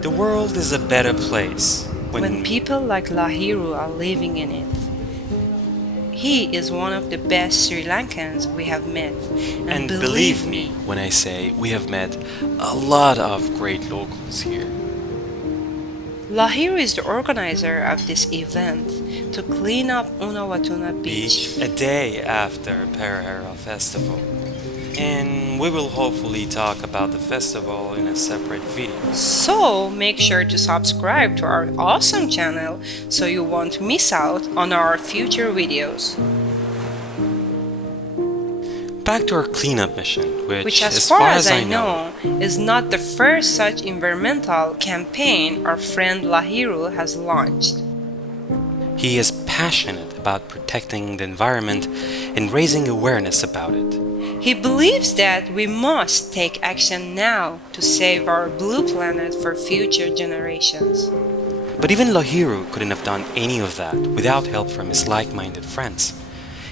The world is a better place when people like Lahiru are living in it. He is one of the best Sri Lankans we have met, and and believe believe me me, when I say we have met a lot of great locals here. Lahiru is the organizer of this event to clean up Unawatuna Beach. Beach a day after Perahera Festival. And we will hopefully talk about the festival in a separate video. So make sure to subscribe to our awesome channel so you won't miss out on our future videos. Back to our cleanup mission, Which, as far as I know, is not the first such environmental campaign our friend Lahiru has launched. he is passionate about protecting the environment and raising awareness about it. He believes that we must take action now to save our blue planet for future generations. But even Lahiru couldn't have done any of that without help from his like-minded friends.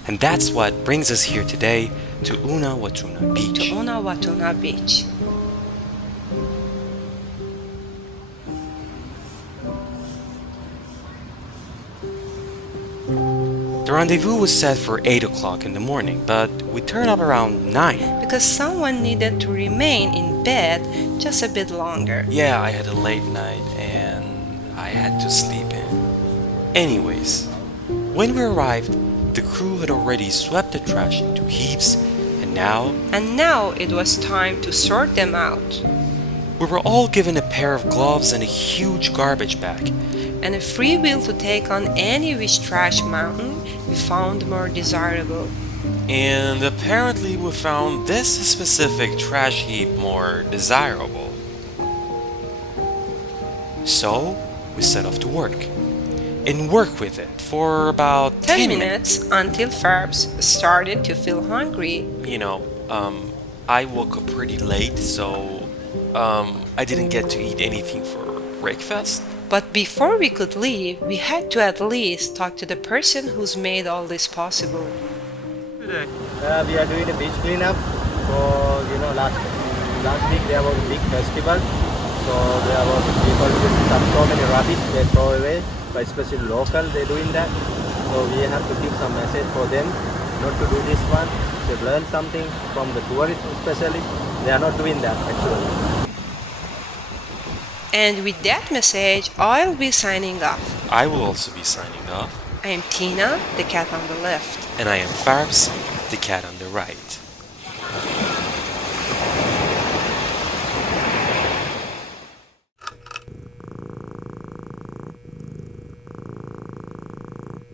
And that's what brings us here today to Unawatuna Beach. Unawatuna Beach. The rendezvous was set for 8 o'clock in the morning, but we turned up around 9. Because someone needed to remain in bed just a bit longer. Yeah, I had a late night and I had to sleep in. Anyways, when we arrived, the crew had already swept the trash into heaps, and now it was time to sort them out. we were all given a pair of gloves and a huge garbage bag. And a free will to take on any which trash mountain we found more desirable. And apparently we found this specific trash heap more desirable. So we set off to work and work with it for about 10 minutes until Farbs started to feel hungry. I woke up pretty late, so I didn't get to eat anything for breakfast. But before we could leave, we had to at least talk to the person who's made all this possible. Today, we are doing a beach cleanup. So last week there was a big festival. So there was people who dumped so many rubbish they throw away, but especially local they're doing that. So we have to give some message for them not to do this one. They've learned something from the tourists especially. They are not doing that actually. And with that message, I'll be signing off. I will also be signing off. I am Tina, the cat on the left. And I am Farbs, the cat on the right.